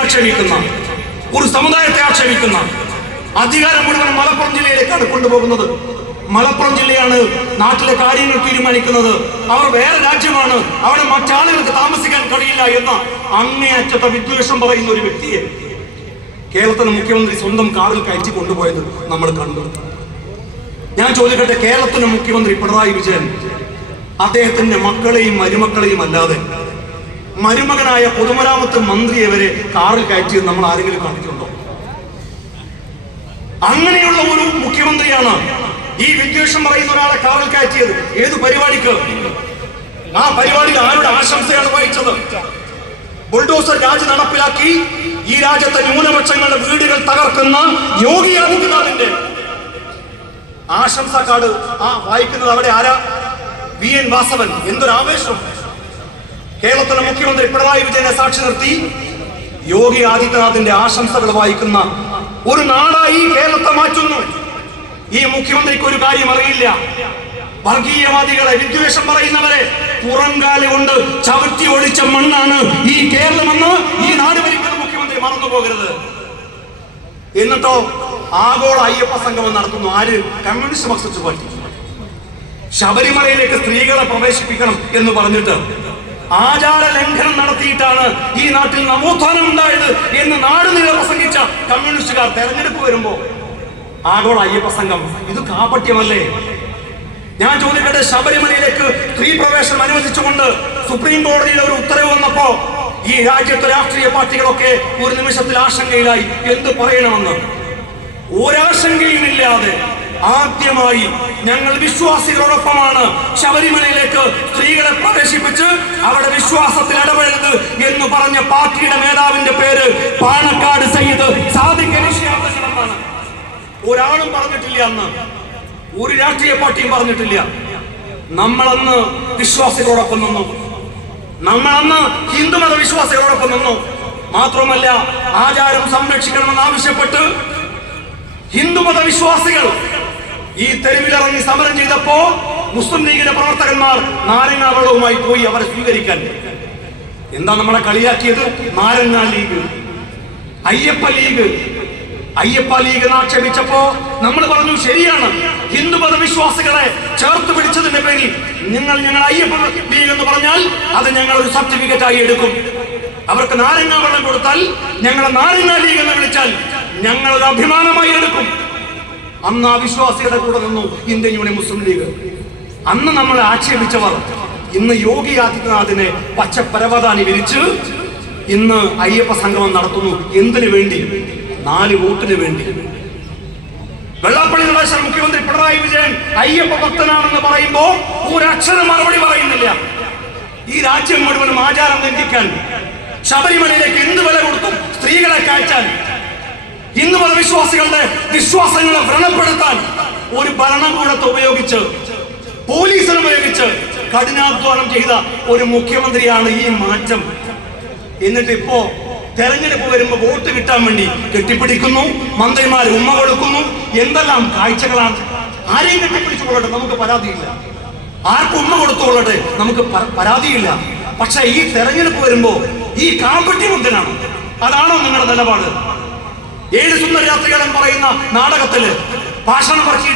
ആക്ഷേപിക്കുന്ന, ഒരു സമുദായത്തെ ആക്ഷേപിക്കുന്ന അധികാരം മുഴുവൻ മലപ്പുറം ജില്ലയിലേക്കാണ് കൊണ്ടുപോകുന്നത്. മലപ്പുറം ജില്ലയാണ് നാട്ടിലെ കാര്യങ്ങൾ തീരുമാനിക്കുന്നത്. അവർ വേറെ രാജ്യമാണ്, അവിടെ മറ്റാളുകൾക്ക് താമസിക്കാൻ കഴിയില്ല എന്ന അങ്ങേയറ്റത്തെ വിദ്വേഷം പറയുന്ന ഒരു വ്യക്തിയെ കേരളത്തിലെ മുഖ്യമന്ത്രി സ്വന്തം കാറിൽ കയറ്റി കൊണ്ടുപോയത് നമ്മൾ കണ്ടു. ഞാൻ ചോദിക്കട്ടെ, കേരളത്തിലെ മുഖ്യമന്ത്രി പിണറായി വിജയൻ അദ്ദേഹത്തിന്റെ മക്കളെയും മരുമക്കളെയും അല്ലാതെ മരുമകനായ പൊതുമരാമത്ത് മന്ത്രിയെ വരെ കാറിൽ കയറ്റിയത് നമ്മൾ ആരെങ്കിലും കണ്ടിട്ടുണ്ടോ? അങ്ങനെയുള്ള ഒരു മുഖ്യമന്ത്രിയാണ് ഈ വിദ്വേഷം പറയുന്ന ഒരാളെ കാറിൽ കയറ്റിയത്. ഏത് പരിപാടിക്ക്? ആ പരിപാടിയിൽ ആരുടെ ആശംസയാണ് വഹിച്ചത്? ബുൾഡോസർ രാജ് നടപ്പിലാക്കി ഈ രാജ്യത്തെ ന്യൂനപക്ഷങ്ങളുടെ വീടുകൾ തകർക്കുന്ന യോഗി ആദിത്യനാഥിന്റെ ആശംസാ കാർഡ് വായിക്കുന്നത് അവിടെ ആരാ? VN വാസവൻ. എന്തൊരു ആവേശം! കേരളത്തിലെ മുഖ്യമന്ത്രി പിണറായി വിജയനെ സാക്ഷി നിർത്തി യോഗി ആദിത്യനാഥിന്റെ ആശംസകൾ വായിക്കുന്ന ഒരു നാടായി കേരളത്തെ മാറ്റുന്നു. ഈ മുഖ്യമന്ത്രിക്ക് ഒരു കാര്യം അറിയില്ല. വർഗീയവാദികളെ, വിദ്വേഷം പറയുന്നവരെ പുറംകാല് കൊണ്ട് ചവിട്ടി ഒളിച്ച മണ്ണാണ് ഈ കേരളമെന്ന് ഈ നാട് ഭരിക്കുന്ന മുഖ്യമന്ത്രി മറന്നു പോകരുത്. എന്നിട്ടോ ആഗോള അയ്യപ്പ സംഗമം നടത്തുന്നു. ആര്? Communist Marxist party. ശബരിമലയിലേക്ക് സ്ത്രീകളെ പ്രവേശിപ്പിക്കണം എന്ന് പറഞ്ഞിട്ട് ആചാര ലംഘനം നടത്തിയിട്ടാണ് ഈ നാട്ടിൽ നവോത്ഥാനം ഉണ്ടായത് എന്ന് നാടുനീള പ്രസംഗിച്ച കമ്മ്യൂണിസ്റ്റുകാർ തെരഞ്ഞെടുപ്പ് വരുമ്പോ ആഗോള അയ്യപ്പ സംഘം, ഇത് കാപട്യമല്ലേ? ഞാൻ ചോദിക്കട്ടെ, ശബരിമലയിലേക്ക് സ്ത്രീ പ്രവേശനം അനുവദിച്ചുകൊണ്ട് സുപ്രീം കോടതിയിൽ ഒരു ഉത്തരവ് വന്നപ്പോ ഈ രാജ്യത്തെ രാഷ്ട്രീയ പാർട്ടികളൊക്കെ ഒരു നിമിഷത്തിൽ ആശങ്കയിലായി. എന്ത് പറയണമെന്ന് ഒരാശങ്കയുമില്ലാതെ ആദ്യമായി ഞങ്ങൾ വിശ്വാസികളോടൊപ്പമാണ്, ശബരിമലയിലേക്ക് സ്ത്രീകളെ പ്രവേശിപ്പിച്ച് അവിടെ വിശ്വാസത്തിൽ ഇടപെടരുത് എന്ന് പറഞ്ഞ പാർട്ടിയുടെ നേതാവിന്റെ പേര് പാണക്കാട് സയ്യിദ് സാദിഖ് അലി ശിഹാബ് തങ്ങളാണ്. ഒരാളും പറഞ്ഞിട്ടില്ല, അന്ന് ഒരു രാഷ്ട്രീയ പാർട്ടിയും പറഞ്ഞിട്ടില്ല. നമ്മളന്ന് വിശ്വാസികളോടൊപ്പം നിന്നു, നമ്മളന്ന് ഹിന്ദുമത വിശ്വാസികളോടൊപ്പം നിന്നു. മാത്രമല്ല, ആചാരം സംരക്ഷിക്കണമെന്ന് ആവശ്യപ്പെട്ട് ഹിന്ദുമത വിശ്വാസികൾ ഈ തെരുവിലിറങ്ങി സമരം ചെയ്തപ്പോ മുസ്ലിം ലീഗിന്റെ പ്രവർത്തകന്മാർ നാരങ്ങാ വെള്ളവുമായി പോയി അവരെ സ്വീകരിക്കാൻ. എന്താ നമ്മളെ കളിയാക്കിയത്? നാരങ്ങാ league, Ayyappa league. Ayyappa league ആക്ഷേപിച്ചപ്പോ നമ്മൾ പറഞ്ഞു, ശരിയാണ്, ഹിന്ദുമത വിശ്വാസികളെ ചേർത്ത് പിടിച്ചതിന്റെ പേരിൽ ഞങ്ങൾ അയ്യപ്പ ലീഗ് എന്ന് പറഞ്ഞാൽ അത് ഞങ്ങൾ ഒരു സർട്ടിഫിക്കറ്റ് ആയി എടുക്കും. അവർക്ക് നാരങ്ങാ വെള്ളം കൊടുത്താൽ ഞങ്ങളെ നാരങ്ങാ ലീഗ് എന്ന് വിളിച്ചാൽ ഞങ്ങളൊരു അഭിമാനമായി എടുക്കും. അന്ന് ആ വിശ്വാസികളുടെ കൂടെ നിന്നു ഇന്ത്യൻ യൂണിയൻ മുസ്ലിം ലീഗ്. അന്ന് നമ്മളെ ആക്ഷേപിച്ചവർ ഇന്ന് യോഗി ആദിത്യനാഥിനെ പച്ചപ്പരവതാനി വിരിച്ച് ഇന്ന് അയ്യപ്പ സംഗമം നടത്തുന്നു. എന്തിനു വേണ്ടി? 4 വോട്ടിന് വേണ്ടി. വെള്ളാപ്പള്ളി നടേശൻ മുഖ്യമന്ത്രി പിണറായി വിജയൻ അയ്യപ്പ ഭക്തനാണെന്ന് പറയുമ്പോ ഒരക്ഷരം മറുപടി പറയുന്നില്ല. ഈ രാജ്യം മുഴുവനും ആചാരം ലംഘിക്കാൻ, ശബരിമലയിലേക്ക് എന്ത് വില കൊടുത്തും സ്ത്രീകളെ കയറ്റാൻ, ഹിന്ദുമത വിശ്വാസികളുടെ വിശ്വാസങ്ങളെ വ്രണപ്പെടുത്താൻ ഒരു ഭരണകൂടത്തെ ഉപയോഗിച്ച്, പോലീസിനെ ഉപയോഗിച്ച് കഠിനാധ്വാനം ചെയ്ത ഒരു മുഖ്യമന്ത്രിയാണ് ഈ മാറ്റം. എന്നിട്ട് ഇപ്പോ തെരഞ്ഞെടുപ്പ് വരുമ്പോ വോട്ട് കിട്ടാൻ വേണ്ടി കെട്ടിപ്പിടിക്കുന്നു, മന്ത്രിമാർ ഉമ്മ കൊടുക്കുന്നു. എന്തെല്ലാം കാഴ്ചകളാണ്! ആരെയും കെട്ടിപ്പിടിച്ചു കൊള്ളട്ടെ, നമുക്ക് പരാതിയില്ല. ആർക്കും ഉമ്മ കൊടുത്തുകൊള്ളട്ടെ, നമുക്ക് പരാതിയില്ല. പക്ഷെ ഈ തെരഞ്ഞെടുപ്പ് വരുമ്പോ ഈ കാപട്യം എന്തിനാണ്? അതാണോ നിങ്ങളുടെ നിലപാട്? 7 സുന്ദര രാത്രികൾ എന്ന് പറയുന്ന നാടകത്തില് പാഷാണവർക്കിയുടെ